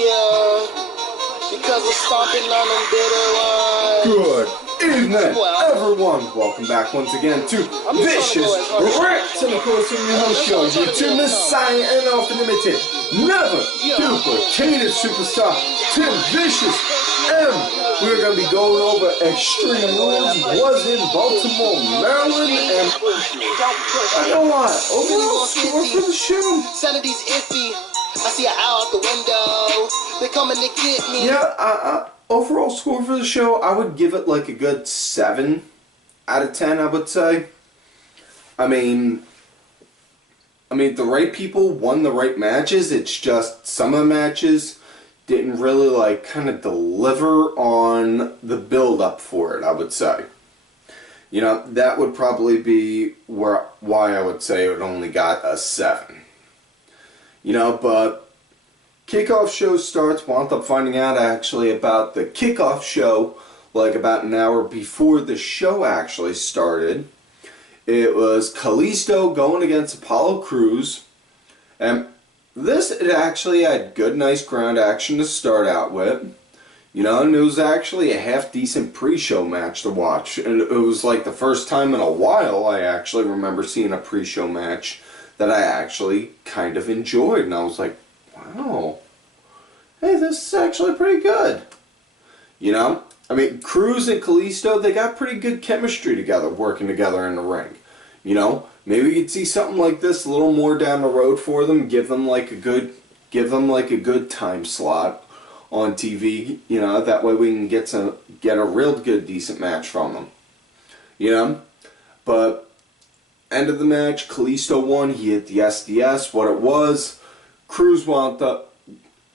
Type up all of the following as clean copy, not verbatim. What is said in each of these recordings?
Yeah, because we're stomping on them bitter ones. Good evening, everyone. Welcome back once again to Vicious Rants, and of course, in your host show, your two Messiah and often limited, never duplicated superstar, Tim Vicious. And we're going to be going over Extreme Rules. Was in Baltimore, Maryland, and I know what, overall score for the show. Sanity's iffy. I see an owl out the window. They're coming to get me. Yeah, overall score for the show, I would give it like a good 7 out of 10, I would say. I mean, the right people won the right matches. It's just some of the matches didn't really like kind of deliver on the build up for it, I would say. You know, that would probably be why I would say it only got a 7. You know, but kickoff show starts. Wound up finding out actually about the kickoff show like about an hour before the show actually started. It was Kalisto going against Apollo Crews, and it actually had good, nice ground action to start out with. You know, and it was actually a half-decent pre-show match to watch. And it was like the first time in a while I actually remember seeing a pre-show match that I actually kind of enjoyed. And I was like, wow, hey, this is actually pretty good. You know? I mean, Crews and Kalisto, they got pretty good chemistry together, working together in the ring. You know? Maybe you could see something like this a little more down the road for them. Give them like a good time slot on TV. You know, that way we can get a real good decent match from them. You know, but end of the match, Kalisto won. He hit the SDS. What it was, Crews wound up.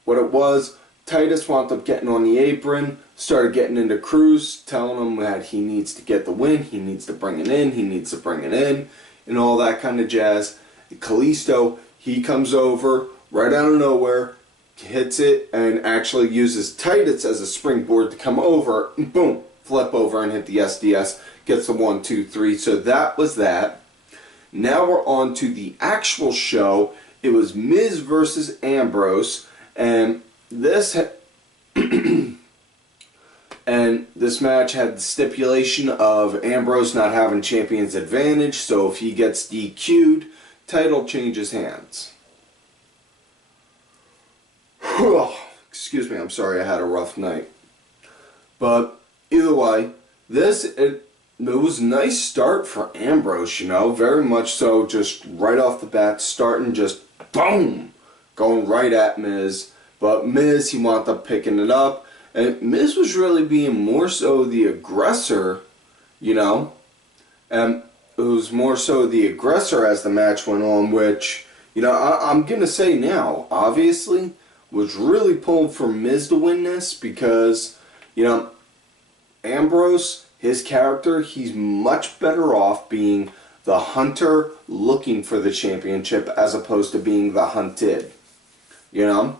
What it was, Titus wound up getting on the apron. Started getting into Crews, telling him that he needs to get the win. He needs to bring it in. He needs to bring it in. And all that kind of jazz. Kalisto, he comes over right out of nowhere, hits it, and actually uses Titus as a springboard to come over, and boom, flip over and hit the SDS, gets the 1, 2, 3. So that was that. Now we're on to the actual show. It was Miz versus Ambrose, and this and this match had the stipulation of Ambrose not having champion's advantage, so if he gets DQ'd, title changes hands. Excuse me, I'm sorry, I had a rough night. But either way, it was a nice start for Ambrose, you know, very much so, just right off the bat, starting just boom, going right at Miz. But Miz, he wound up picking it up. And Miz was really being more so the aggressor, you know. And it was more so the aggressor as the match went on, which, you know, I'm going to say now, obviously, was really pulling for Miz to win this because, you know, Ambrose, his character, he's much better off being the hunter looking for the championship as opposed to being the hunted, you know.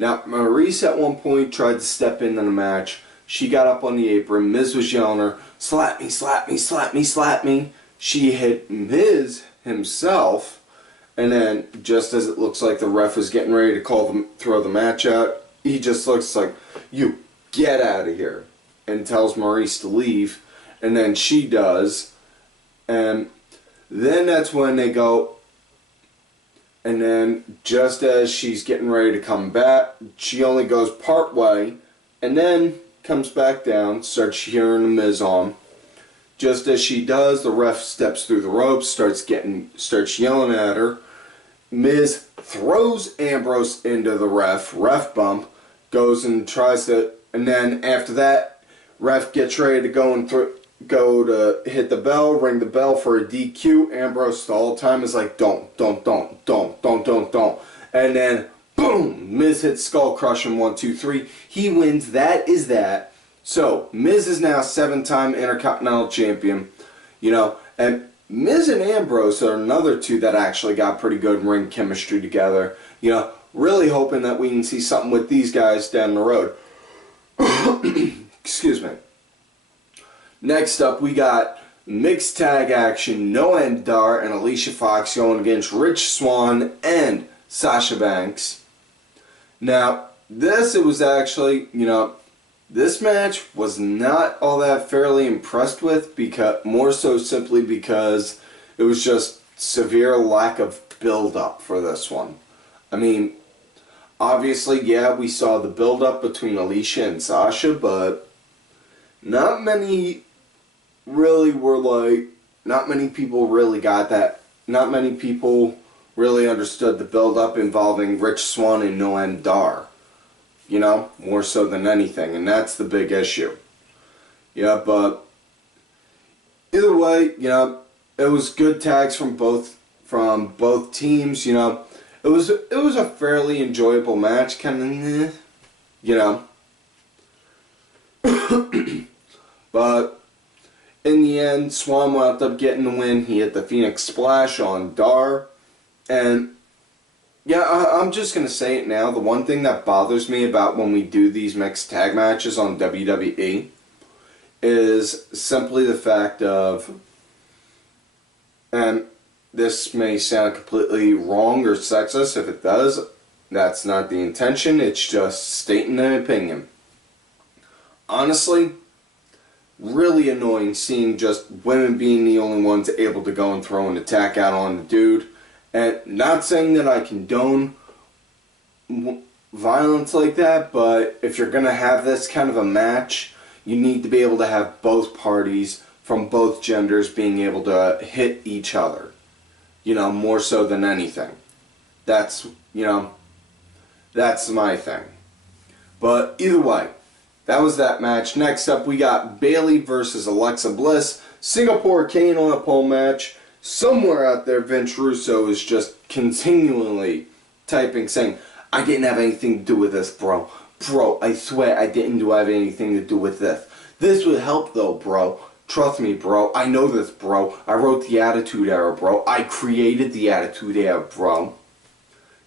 Now, Maryse at one point tried to step into the match. She got up on the apron. Miz was yelling her, slap me, slap me, slap me, slap me. She hit Miz himself. And then, just as it looks like the ref is getting ready to throw the match out, he just looks like, you get out of here. And tells Maryse to leave. And then she does. And then that's when they go. And then, just as she's getting ready to come back, she only goes part way, and then comes back down, starts cheering the Miz on. Just as she does, the ref steps through the ropes, starts yelling at her. Miz throws Ambrose into the ref bump, goes and tries to, and then after that, ref gets ready to go to hit the bell, ring the bell for a DQ. Ambrose the whole time is like, don't. And then, boom, Miz hits skull crushing 1, 2, 3. He wins. That is that. So, Miz is now 7-time Intercontinental Champion. You know, and Miz and Ambrose are another two that actually got pretty good ring chemistry together. You know, really hoping that we can see something with these guys down the road. Excuse me. Next up, we got mixed tag action. Noam and Alicia Fox going against Rich Swann and Sasha Banks. Now, it was actually, this match was not all that fairly impressed with, because more so simply because it was just severe lack of build-up for this one. I mean, obviously, yeah, we saw the build-up between Alicia and Sasha, but not many really were like, not many people really got that. Not many people really understood the build-up involving Rich Swann and Noam Dar. More so than anything, and that's the big issue. Yeah, but either way, it was good tags from both teams. It was a fairly enjoyable match, kind of, but in the end, Swann wound up getting the win. He hit the Phoenix Splash on Dar, and yeah, I'm just gonna say it now. The one thing that bothers me about when we do these mixed tag matches on WWE is simply the fact of, and this may sound completely wrong or sexist. If it does, that's not the intention. It's just stating an opinion. Honestly, really annoying seeing just women being the only ones able to go and throw an attack out on the dude. And not saying that I condone violence like that, but if you're going to have this kind of a match, you need to be able to have both parties from both genders being able to hit each other. More so than anything. That's my thing. But either way, that was that match. Next up, we got Bayley versus Alexa Bliss. Singapore Cane on a pole match. Somewhere out there, Vince Russo is just continually typing, saying, I didn't have anything to do with this, bro. Bro, I swear I didn't have anything to do with this. This would help, though, bro. Trust me, bro. I know this, bro. I wrote the Attitude Era, bro. I created the Attitude Era, bro.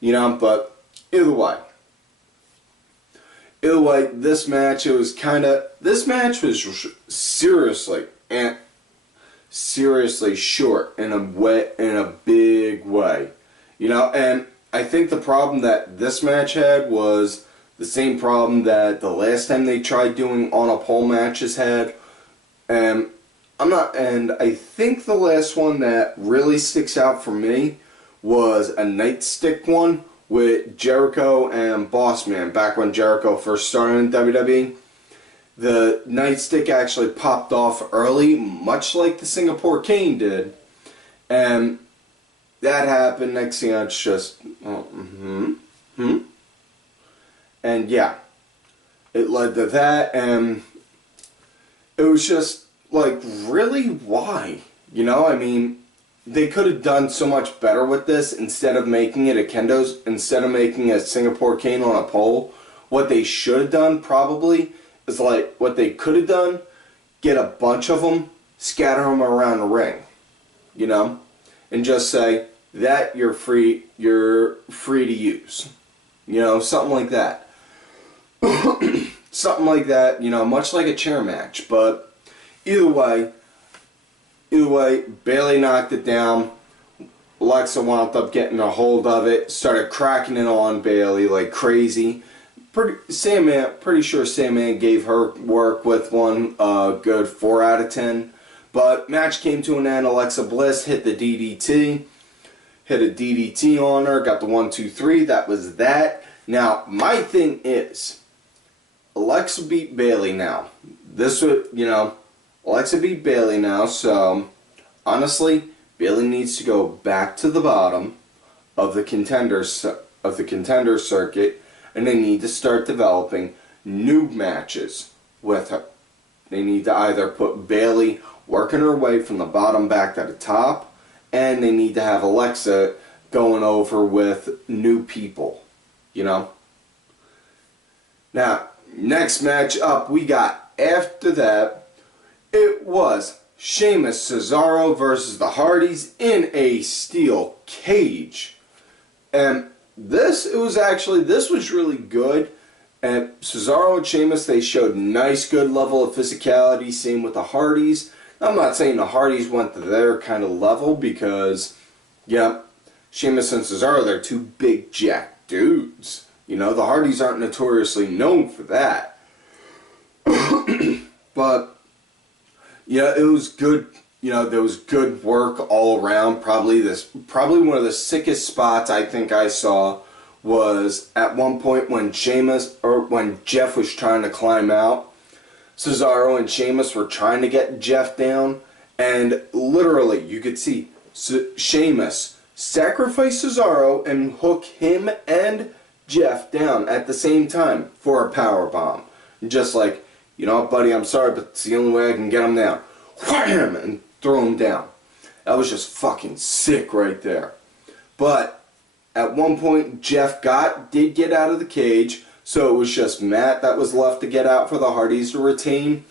But either way. This match was seriously short in a big way. And I think the problem that this match had was the same problem that the last time they tried doing on a pole matches had. And I think the last one that really sticks out for me was a nightstick one with Jericho and Bossman back when Jericho first started in WWE. The nightstick actually popped off early, much like the Singapore Cane did. And that happened. Next thing it's just, And yeah, it led to that, and it was just like, really, why? They could have done so much better with this instead of making it instead of making a Singapore Cane on a pole. What they should have done probably is what they could have done, get a bunch of them, scatter them around the ring, and just say that you're free to use, something like that. Something like that, much like a chair match. But either way, Bayley knocked it down. Alexa wound up getting a hold of it, started cracking it on Bayley like crazy. Pretty sure Sandman gave her work with one good 4 out of 10. But match came to an end. Alexa Bliss hit the DDT. Hit a DDT on her. Got the 1, 2, 3. That was that. Now, my thing is, Alexa beat Bayley now. Alexa beat Bayley now, so honestly, Bayley needs to go back to the bottom of the contender circuit, and they need to start developing new matches with her. They need to either put Bayley working her way from the bottom back to the top, and they need to have Alexa going over with new people, Now, next match up we got after that, it was Sheamus, Cesaro versus the Hardys in a steel cage. And this was really good. And Cesaro and Sheamus, they showed nice, good level of physicality. Same with the Hardys. I'm not saying the Hardys went to their kind of level because, yeah, Sheamus and Cesaro, they're two big jack dudes. You know, the Hardys aren't notoriously known for that. But, you know, it was good. You know, there was good work all around. Probably one of the sickest spots I think I saw was at one point when Jeff was trying to climb out. Cesaro and Sheamus were trying to get Jeff down, and literally you could see Sheamus sacrifice Cesaro and hook him and Jeff down at the same time for a power bomb. Just like, you know what, buddy, I'm sorry, but it's the only way I can get him down. Wham! And throw him down. That was just fucking sick right there. But at one point, Jeff did get out of the cage, so it was just Matt that was left to get out for the Hardys to retain.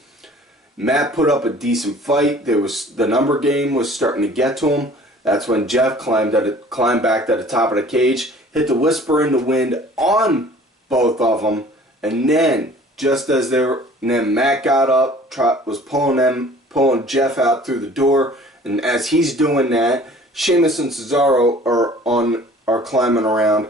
Matt put up a decent fight. The number game was starting to get to him. That's when Jeff climbed back to the top of the cage, hit the Whisper in the Wind on both of them, and then then Matt got up, was pulling Jeff out through the door, and as he's doing that, Sheamus and Cesaro are climbing around.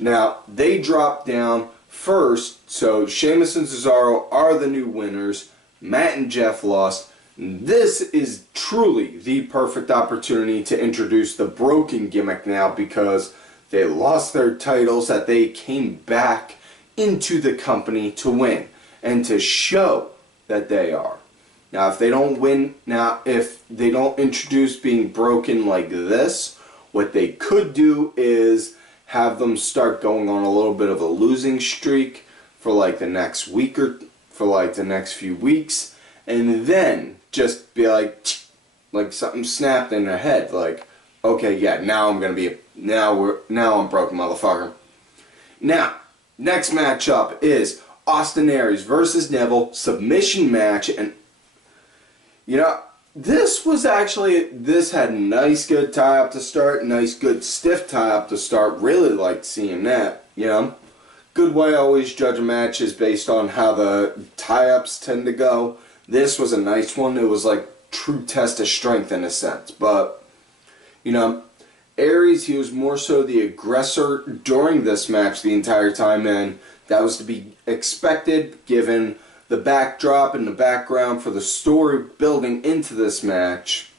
Now they drop down first, so Sheamus and Cesaro are the new winners. Matt and Jeff lost. This is truly the perfect opportunity to introduce the broken gimmick now, because they lost their titles that they came back into the company to win and to show that they are. Now, if they don't introduce being broken like this, what they could do is have them start going on a little bit of a losing streak for like the next week or for like the next few weeks, and then just be like something snapped in their head, like, okay, yeah, now I'm broken, motherfucker. Now, next matchup is Austin Aries versus Neville, submission match, and you know, this had a nice good tie-up to start, nice good stiff tie-up to start. Really liked seeing that, you know. Good way I always judge a match is based on how the tie-ups tend to go. This was a nice one. It was like true test of strength in a sense. But, you know, Aries, he was more so the aggressor during this match the entire time, and that was to be expected given the backdrop and the background for the story building into this match.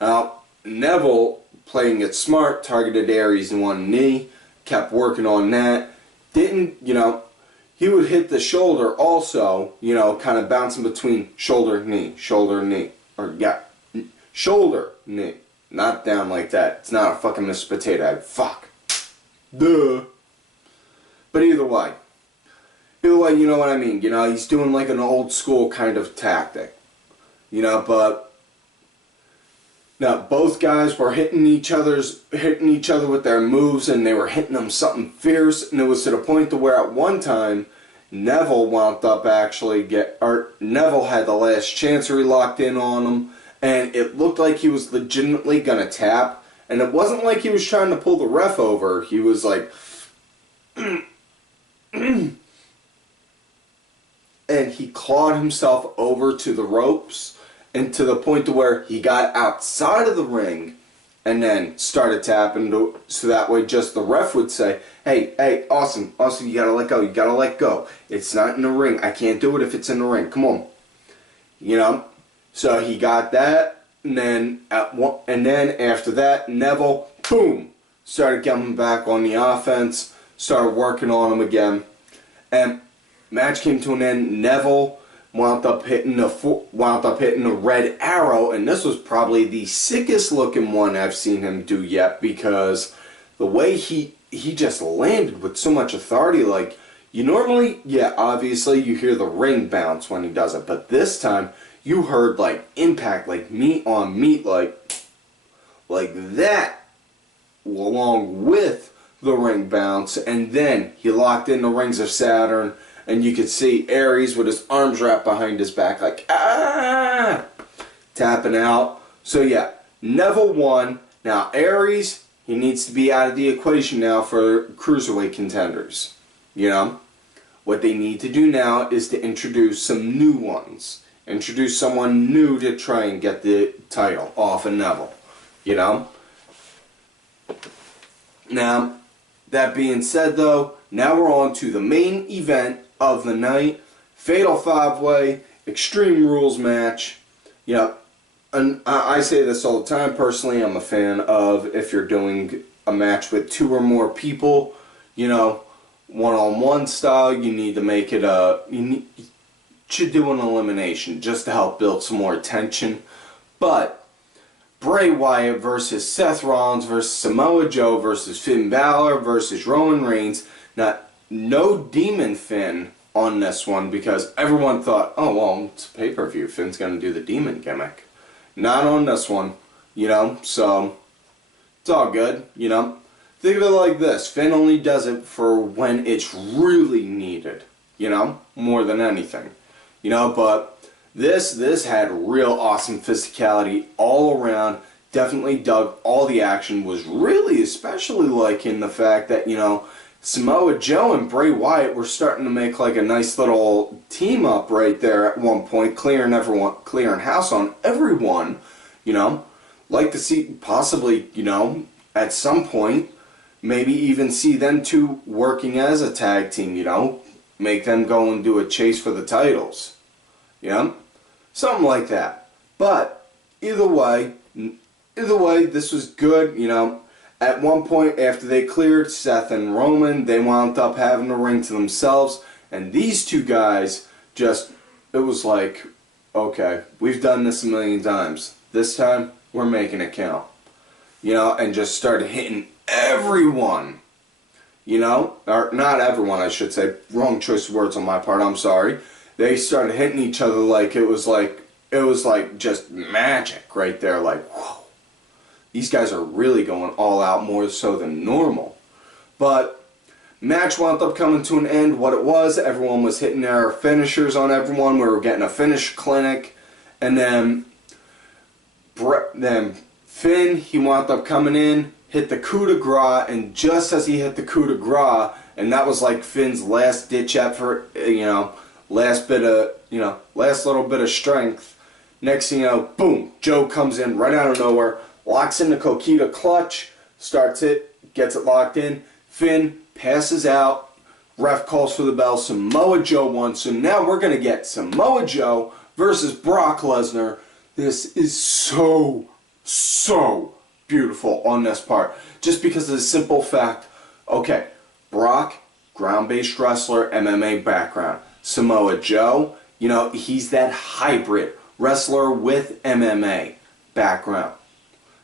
Now, Neville, playing it smart, targeted Aries in one knee, kept working on that. He would hit the shoulder also, you know, kind of bouncing between shoulder, knee, shoulder, knee. Shoulder, knee. Not down like that. It's not a fucking Mr. Potato Head. Fuck. Duh. But either way, you know what I mean. You know, he's doing like an old school kind of tactic. You know, but now both guys were hitting each other with their moves, and they were hitting them something fierce, and it was to the point to where at one time Neville wound up Neville had the last chancery locked in on him, and it looked like he was legitimately gonna tap, and it wasn't like he was trying to pull the ref over. He was like and he clawed himself over to the ropes, and to the point to where he got outside of the ring and then started tapping so that way just the ref would say, hey, Austin, you gotta let go. It's not in the ring. I can't do it if it's in the ring. Come on. You know? So he got that, and then after that, Neville, boom, started coming back on the offense, started working on him again, and match came to an end. Neville wound up hitting a red arrow, and this was probably the sickest looking one I've seen him do yet, because the way he just landed with so much authority. Like, you normally, yeah, obviously you hear the ring bounce when he does it, but this time you heard like impact, like meat on meat, like that, along with the ring bounce, and then he locked in the Rings of Saturn. And you could see Aries with his arms wrapped behind his back, like, ah! Tapping out. So yeah, Neville won. Now Aries, he needs to be out of the equation now for Cruiserweight contenders. You know? What they need to do now is to introduce some new ones. Introduce someone new to try and get the title off of Neville. You know? Now, That being said, though, now we're on to the main event of the night. Fatal 5-Way, Extreme Rules match. Yep. And I say this all the time. Personally, I'm a fan of if you're doing a match with 2 or more people, you know, one-on-one style, you need to make it you should do an elimination just to help build some more tension. But Bray Wyatt versus Seth Rollins versus Samoa Joe versus Finn Balor versus Roman Reigns. Now, no Demon Finn on this one because everyone thought, oh, well, it's a pay-per-view. Finn's going to do the Demon gimmick. Not on this one, you know, so it's all good, you know. Think of it like this. Finn only does it for when it's really needed, you know, more than anything. You know, but this had real awesome physicality all around. Definitely dug all the action. Was really especially liking the fact that, you know, Samoa Joe and Bray Wyatt were starting to make like a nice little team up right there at one point, clearing house on everyone, you know. Like to see possibly, you know, at some point, maybe even see them two working as a tag team, you know. Make them go and do a chase for the titles, you know. Something like that. But either way, this was good, you know. At one point, after they cleared Seth and Roman, they wound up having the ring to themselves. And these two guys just, it was like, okay, we've done this a million times. This time, we're making it count. You know, and just started hitting everyone. You know, or not everyone, I should say. Wrong choice of words on my part, I'm sorry. They started hitting each other like it was like just magic right there, like, whoa. These guys are really going all out, more so than normal. But match wound up coming to an end. What it was, everyone was hitting their finishers on everyone. We were getting a finish clinic. And then Finn, he wound up coming in, hit the coup de grace, and just as he hit the coup de grace, and that was like Finn's last ditch effort, you know, last little bit of strength. Next thing you know, boom, Joe comes in right out of nowhere, locks in the Coquita clutch, starts it, gets it locked in. Finn passes out. Ref calls for the bell. Samoa Joe won. So now we're going to get Samoa Joe versus Brock Lesnar. This is so beautiful on this part. Just because of the simple fact, okay, Brock, ground-based wrestler, MMA background. Samoa Joe, you know, he's that hybrid wrestler with MMA background.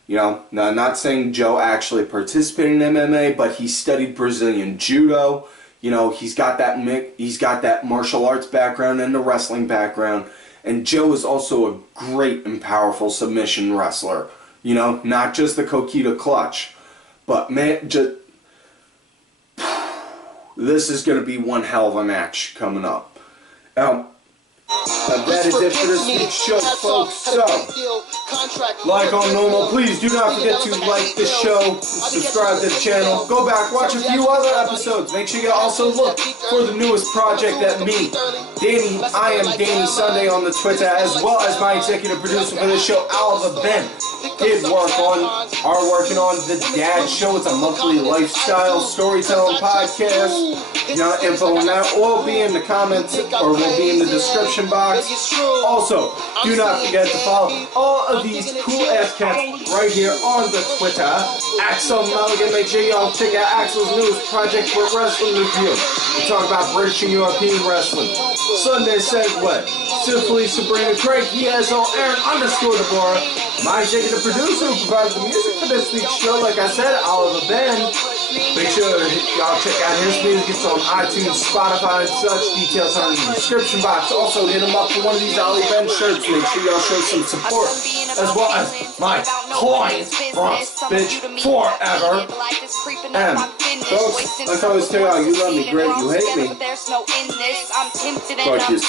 You know, now I'm not saying Joe actually participated in MMA, but he studied Brazilian Judo. You know, he's got that martial arts background and the wrestling background. And Joe is also a great and powerful submission wrestler. You know, not just the Coquita clutch. But man, this is going to be one hell of a match coming up. That is it for this week's show, folks. So, like on normal, please do not forget to like the show, subscribe to the channel, go back, watch a few other episodes. Make sure you also look for the newest project that I am Danny Sunday on the Twitter, as well as my executive producer for this show, Oliver Ben, are working on The Dad Show. It's a monthly lifestyle storytelling podcast. You know, info on that will be in the comments or will be in the description box. Also, do not forget to follow all of these cool ass cats right here on the Twitter. Axel Mulligan, make sure y'all check out Axel's newest project for Wrestling Review. We talk about British and European wrestling. Sunday Segue, Simply Sabrina Craig, he has on Aaron_Deborah. My executive producer who provides the music for this week's show, like I said, Oliver Ben. Make sure y'all check out his music. It's on iTunes, Spotify, and such. Details are in the description box. Also, hit him up for one of these Ollie Ben shirts. Make sure y'all show some support. As well as my client, Bronx Bitch Forever. And, folks, like I always tell y'all, you love me great, you hate me. Fuck you.